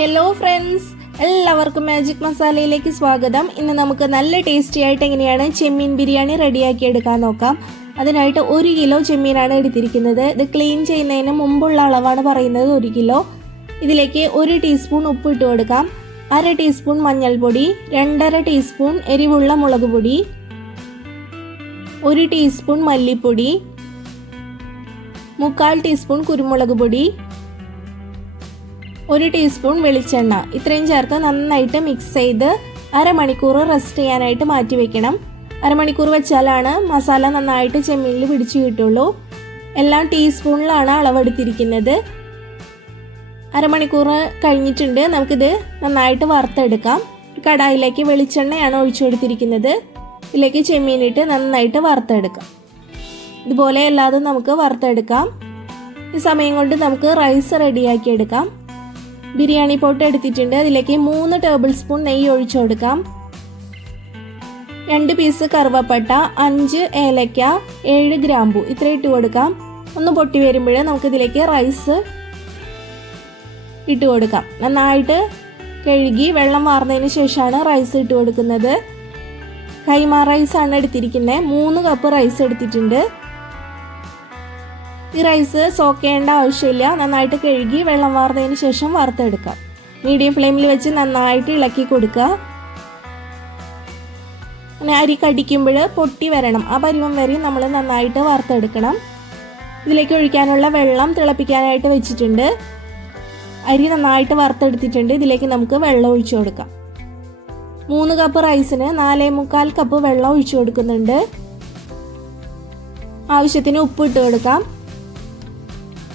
Hello friends, എല്ലാവർക്കും magic മസാലയിലേക്ക് സ്വാഗതം. ഇന്ന് നമുക്ക് നല്ല ടേസ്റ്റി ആയിട്ട് എങ്ങനെയാണ് ചെമ്മീൻ ബിരിയാണി റെഡിയാക്കി എടുക്കാൻ നോക്കാം. അതിനായിട്ട് 1 കിലോ ചെമ്മീനാണ് എടുത്തിരിക്കുന്നത്. ഇത് ക്ലീൻ ചെയ്യുന്നതിന് മുമ്പുള്ള അളവാണ് പറയുന്നത് 1 കിലോ. ഇതിലേക്ക് 1 ടീസ്പൂൺ ഉപ്പ് ഇട്ട് കൊടുക്കാം, 1/2 ടീസ്പൂൺ മഞ്ഞൾപ്പൊടി, 2.5 ടീസ്പൂൺ എരിവുള്ള മുളക് പൊടി, 1 ടീസ്പൂൺ മല്ലിപ്പൊടി, 1/4 ടീസ്പൂൺ കുരുമുളക് പൊടി, 1 ടീസ്പൂൺ വെളിച്ചെണ്ണ. ഇത്രയും ചേർത്ത് നന്നായിട്ട് മിക്സ് ചെയ്ത് അരമണിക്കൂർ റെസ്റ്റ് ചെയ്യാനായിട്ട് മാറ്റി വെക്കണം. അരമണിക്കൂർ വെച്ചാലാണ് മസാല നന്നായിട്ട് ചെമ്മീനിൽ പിടിച്ചു കിട്ടുള്ളൂ. എല്ലാം ടീസ്പൂണിലാണ് അളവെടുത്തിരിക്കുന്നത്. അരമണിക്കൂർ കഴിഞ്ഞിട്ടുണ്ട്. നമുക്കിത് നന്നായിട്ട് വറുത്തെടുക്കാം. കടായിലേക്ക് വെളിച്ചെണ്ണയാണ് ഒഴിച്ചു കൊടുത്തിരിക്കുന്നത്. ഇതിലേക്ക് ചെമ്മീനിട്ട് നന്നായിട്ട് വറുത്തെടുക്കാം. ഇതുപോലെ എല്ലാതും നമുക്ക് വറുത്തെടുക്കാം. ഈ സമയം കൊണ്ട് നമുക്ക് റൈസ് റെഡിയാക്കി എടുക്കാം. ബിരിയാണി പോട്ട് എടുത്തിട്ടുണ്ട്. അതിലേക്ക് 3 ടേബിൾ സ്പൂൺ നെയ്യ് ഒഴിച്ചു കൊടുക്കാം, 2 പീസ് കറുവപ്പട്ട, 5 ഏലക്ക, 7 ഗ്രാമ്പു ഇത്ര ഇട്ട് കൊടുക്കാം. ഒന്ന് പൊട്ടി വരുമ്പോൾ നമുക്ക് ഇതിലേക്ക് റൈസ് ഇട്ട് കൊടുക്കാം. നന്നായിട്ട് കഴുകി വെള്ളം വാർന്നതിന് ശേഷമാണ് റൈസ് ഇട്ട് കൊടുക്കുന്നത്. കൈമ റൈസ് ആണ് എടുത്തിരിക്കുന്നത്. 3 കപ്പ് റൈസ് എടുത്തിട്ടുണ്ട്. ഈ റൈസ് സോക്ക് ചെയ്യേണ്ട ആവശ്യമില്ല. നന്നായിട്ട് കഴുകി വെള്ളം വാർന്നതിന് ശേഷം വറുത്തെടുക്കാം. മീഡിയം ഫ്ലെയിമിൽ വെച്ച് നന്നായിട്ട് ഇളക്കി കൊടുക്കുക. അങ്ങനെ അരി കടിക്കുമ്പോൾ പൊട്ടി വരണം. ആ പരുവം വരെ നമ്മൾ നന്നായിട്ട് വറുത്തെടുക്കണം. ഇതിലേക്ക് ഒഴിക്കാനുള്ള വെള്ളം തിളപ്പിക്കാനായിട്ട് വെച്ചിട്ടുണ്ട്. അരി നന്നായിട്ട് വറുത്തെടുത്തിട്ടുണ്ട്. ഇതിലേക്ക് നമുക്ക് വെള്ളം ഒഴിച്ചു കൊടുക്കാം. 3 കപ്പ് റൈസിന് 4.25 കപ്പ് വെള്ളം ഒഴിച്ചു കൊടുക്കുന്നുണ്ട്. ആവശ്യത്തിന് ഉപ്പ് ഇട്ട് കൊടുക്കാം.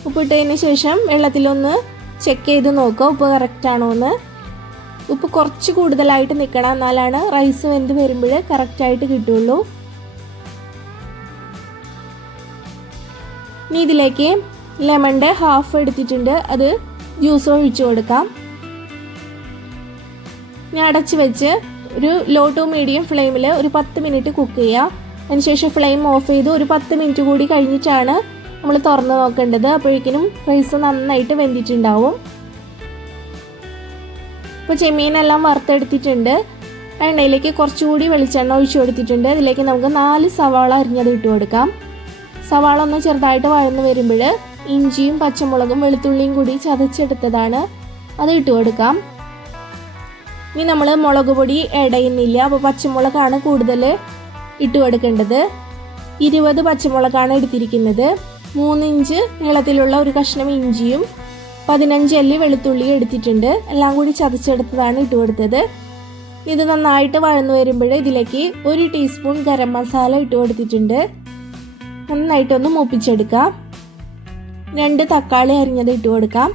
ഉപ്പിട്ടതിന് ശേഷം വെള്ളത്തിലൊന്ന് ചെക്ക് ചെയ്ത് നോക്കുക ഉപ്പ് കറക്റ്റ് ആണോ എന്ന്. ഉപ്പ് കുറച്ച് കൂടുതലായിട്ട് നിൽക്കണം, എന്നാലാണ് റൈസ് വെന്ത് വരുമ്പോൾ കറക്റ്റായിട്ട് കിട്ടുള്ളൂ. ഇനി ഇതിലേക്ക് ലെമണിൻ്റെ ഹാഫ് എടുത്തിട്ടുണ്ട്. അത് ജ്യൂസ് ഒഴിച്ചു കൊടുക്കാം. ഇനി അടച്ച് വെച്ച് ഒരു ലോ ടു മീഡിയം ഫ്ലെയിമിൽ ഒരു 10 മിനിറ്റ് കുക്ക് ചെയ്യുക. അതിനുശേഷം ഫ്ലെയിം ഓഫ് ചെയ്ത് ഒരു 10 മിനിറ്റ് കൂടി കഴിഞ്ഞിട്ടാണ് നമ്മൾ തുറന്ന് നോക്കേണ്ടത്. അപ്പോഴേക്കിനും റൈസ് നന്നായിട്ട് വെന്തിട്ടുണ്ടാവും. ഇപ്പോൾ ചെമ്മീനെല്ലാം വറുത്തെടുത്തിട്ടുണ്ട്. എണ്ണയിലേക്ക് കുറച്ചുകൂടി വെളിച്ചെണ്ണ ഒഴിച്ചു കൊടുത്തിട്ടുണ്ട്. ഇതിലേക്ക് നമുക്ക് 4 സവാള അരിഞ്ഞത് ഇട്ട് കൊടുക്കാം. സവാള ഒന്ന് ചെറുതായിട്ട് വഴന്ന് വരുമ്പോൾ ഇഞ്ചിയും പച്ചമുളകും വെളുത്തുള്ളിയും കൂടി ചതച്ചെടുത്തതാണ്, അത് ഇട്ട് കൊടുക്കാം. ഇനി നമ്മൾ മുളക് പൊടി ആഡ് ചെയ്യുന്നില്ല, അപ്പോൾ പച്ചമുളകാണ് കൂടുതൽ ഇട്ട് കൊടുക്കേണ്ടത്. 20 പച്ചമുളകാണ് എടുത്തിരിക്കുന്നത്. 3 ഇഞ്ച് നീളത്തിലുള്ള ഒരു കഷ്ണം ഇഞ്ചിയും 15 അല്ലി വെളുത്തുള്ളിയും എടുത്തിട്ടുണ്ട്. എല്ലാം കൂടി ചതച്ചെടുത്തതാണ് ഇട്ട് കൊടുത്തത്. ഇത് നന്നായിട്ട് വഴന്നു വരുമ്പോൾ ഇതിലേക്ക് 1 ടീസ്പൂൺ ഗരം മസാല ഇട്ട് കൊടുത്തിട്ടുണ്ട്. നന്നായിട്ടൊന്ന് മൂപ്പിച്ചെടുക്കാം. 2 തക്കാളി അരിഞ്ഞത് ഇട്ട് കൊടുക്കാം.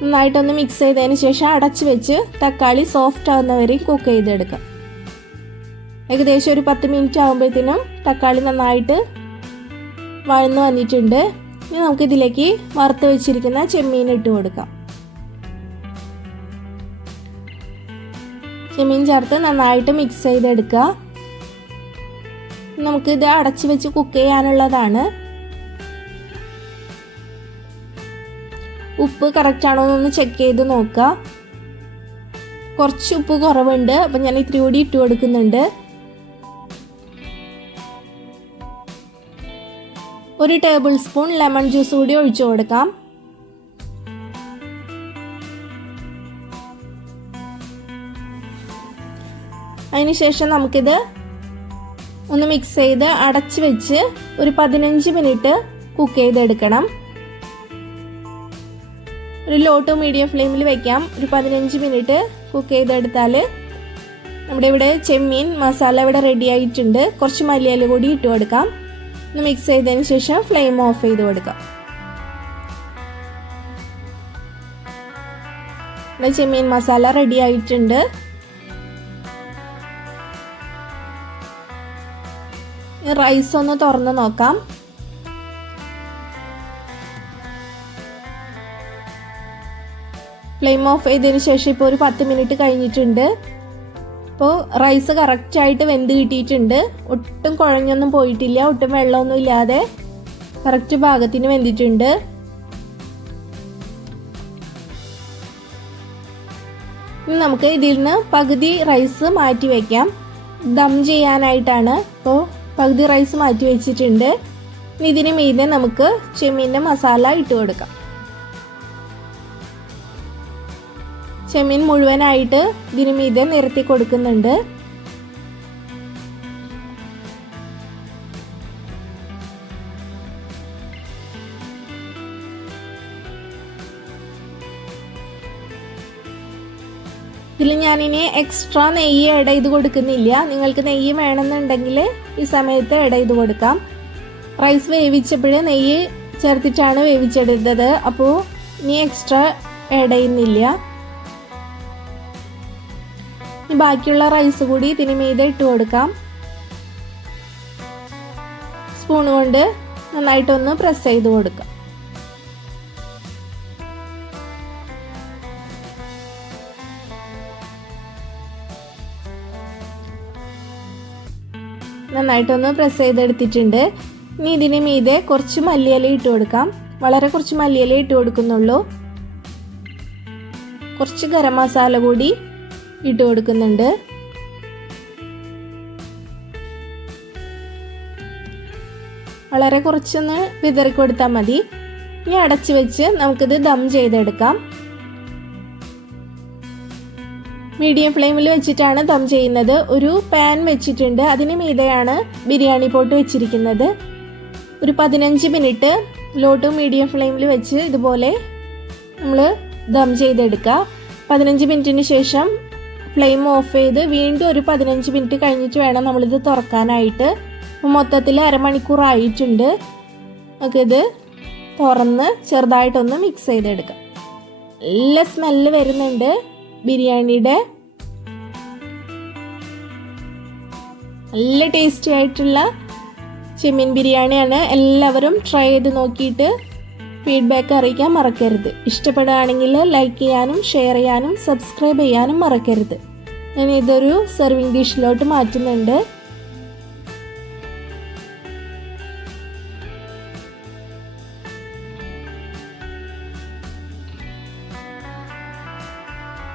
നന്നായിട്ടൊന്ന് മിക്സ് ചെയ്തതിന് ശേഷം അടച്ചു വെച്ച് തക്കാളി സോഫ്റ്റ് ആവുന്നവരെ കുക്ക് ചെയ്തെടുക്കാം. ഏകദേശം ഒരു 10 മിനിറ്റ് ആകുമ്പോഴത്തേനും തക്കാളി നന്നായിട്ട് വഴന്നു വന്നിട്ടുണ്ട്. ഇനി നമുക്കിതിലേക്ക് വറുത്ത് വെച്ചിരിക്കുന്ന ചെമ്മീൻ ഇട്ട് കൊടുക്കാം. ചെമ്മീൻ ചേർത്ത് നന്നായിട്ട് മിക്സ് ചെയ്തെടുക്കുക. നമുക്കിത് അടച്ചു വെച്ച് കുക്ക് ചെയ്യാനുള്ളതാണ്. ഉപ്പ് കറക്റ്റ് ആണോ എന്നൊന്ന് ചെക്ക് ചെയ്ത് നോക്കുക. കുറച്ച് ഉപ്പ് കുറവുണ്ട്, അപ്പം ഞാൻ ഇത്തിരി കൂടി ഇട്ട് കൊടുക്കുന്നുണ്ട്. 1 ടേബിൾ സ്പൂൺ ലെമൺ ജ്യൂസ് കൂടി ഒഴിച്ചു കൊടുക്കാം. അതിനുശേഷം നമുക്കിത് ഒന്ന് മിക്സ് ചെയ്ത് അടച്ച് വെച്ച് ഒരു 15 മിനിറ്റ് കുക്ക് ചെയ്തെടുക്കണം. ഒരു ലോ ടു മീഡിയം ഫ്ലെയിമിൽ വെക്കാം. ഒരു 15 മിനിറ്റ് കുക്ക് ചെയ്തെടുത്താൽ നമ്മുടെ ഇവിടെ ചെമ്മീൻ മസാല ഇവിടെ റെഡി ആയിട്ടുണ്ട്. കുറച്ച് മല്ലിയില കൂടി ഇട്ട് കൊടുക്കാം. ഒന്ന് മിക്സ് ചെയ്തതിന് ശേഷം ഫ്ലെയിം ഓഫ് ചെയ്ത് കൊടുക്കാം. ഇവിടെ ചെമ്മീൻ മസാല റെഡി ആയിട്ടുണ്ട്. റൈസ് ഒന്ന് തുറന്ന് നോക്കാം. ഫ്ലെയിം ഓഫ് ചെയ്തതിന് ശേഷം ഇപ്പോൾ ഒരു 10 മിനിറ്റ് കഴിഞ്ഞിട്ടുണ്ട്. അപ്പോൾ റൈസ് കറക്റ്റായിട്ട് വെന്ത് കിട്ടിയിട്ടുണ്ട്. ഒട്ടും കുഴഞ്ഞൊന്നും പോയിട്ടില്ല, ഒട്ടും വെള്ളമൊന്നും ഇല്ലാതെ കറക്റ്റ് പാകത്തിന് വെന്തിട്ടുണ്ട്. ഇനി നമുക്ക് ഇതിൽ നിന്ന് പകുതി റൈസ് മാറ്റി വയ്ക്കാം. ദം ചെയ്യാനായിട്ടാണ്. അപ്പോൾ പകുതി റൈസ് മാറ്റി വെച്ചിട്ടുണ്ട്. ഇനി ഇതിന് മീതെ നമുക്ക് ചെമ്മീൻ്റെ മസാല ഇട്ട് കൊടുക്കാം. ചെമ്മീൻ മുഴുവനായിട്ട് ഇതിന് മീതെ നിരത്തി കൊടുക്കുന്നുണ്ട്. ഇതിൽ ഞാനിനി എക്സ്ട്രാ നെയ്യ് ആഡ് ചെയ്ത് കൊടുക്കുന്നില്ല. നിങ്ങൾക്ക് നെയ്യ് വേണമെന്നുണ്ടെങ്കിൽ ഈ സമയത്ത് ആഡ് ചെയ്ത് കൊടുക്കാം. റൈസ് വേവിച്ചപ്പോൾ നെയ്യ് ചേർത്തിട്ടാണ് വേവിച്ചെടുത്തത്. അപ്പോൾ ഇനി എക്സ്ട്രാ ആഡ് ചെയ്യുന്നില്ല. ഇനി ബാക്കിയുള്ള റൈസ് കൂടി ഇതിന് മീതെ ഇട്ട് കൊടുക്കാം. സ്പൂൺ കൊണ്ട് നന്നായിട്ടൊന്ന് പ്രസ് ചെയ്ത് കൊടുക്കാം. നന്നായിട്ടൊന്ന് പ്രസ് ചെയ്തെടുത്തിട്ടുണ്ട്. ഇനി ഇതിന് മീതെ കുറച്ച് മല്ലിയില ഇട്ട് കൊടുക്കാം. വളരെ കുറച്ച് മല്ലിയില ഇട്ട് കൊടുക്കുന്നുള്ളൂ. കുറച്ച് ഗരം മസാല കൂടി ഇട്ട് കൊടുക്കുന്നുണ്ട്. വളരെ കുറച്ചൊന്ന് വിതറി കൊടുത്താൽ മതി. ഇനി അടച്ചു വെച്ച് നമുക്കിത് ദം ചെയ്തെടുക്കാം. മീഡിയം ഫ്ലെയിമിൽ വെച്ചിട്ടാണ് ദം ചെയ്യുന്നത്. ഒരു പാൻ വെച്ചിട്ടുണ്ട്. അതിന് മീതെയാണ് ബിരിയാണി പോട്ട് വെച്ചിരിക്കുന്നത്. ഒരു 15 മിനിറ്റ് ലോ ടു മീഡിയം ഫ്ലെയിമിൽ വെച്ച് ഇതുപോലെ നമ്മൾ ദം ചെയ്തെടുക്കുക. 15 മിനിറ്റിന് ശേഷം ഫ്ലെയിം ഓഫ് ചെയ്ത് വീണ്ടും ഒരു 15 മിനിറ്റ് കഴിഞ്ഞിട്ട് വേണം നമ്മളിത് തുറക്കാനായിട്ട്. മൊത്തത്തിൽ അരമണിക്കൂർ ആയിട്ടുണ്ട്. നമുക്കിത് തുറന്ന് ചെറുതായിട്ടൊന്ന് മിക്സ് ചെയ്തെടുക്കാം. നല്ല സ്മെല്ല് വരുന്നുണ്ട് ബിരിയാണിയുടെ. നല്ല ടേസ്റ്റി ആയിട്ടുള്ള ചെമ്മീൻ ബിരിയാണിയാണ്. എല്ലാവരും ട്രൈ ചെയ്ത് നോക്കിയിട്ട് ഫീഡ്ബാക്ക് അറിയിക്കാൻ മറക്കരുത്. ഇഷ്ടപ്പെടുകയാണെങ്കിൽ ലൈക്ക് ചെയ്യാനും ഷെയർ ചെയ്യാനും സബ്സ്ക്രൈബ് ചെയ്യാനും മറക്കരുത്. ഞാൻ ഇതൊരു സെർവിങ് ഡിഷിലോട്ട് മാറ്റുന്നുണ്ട്.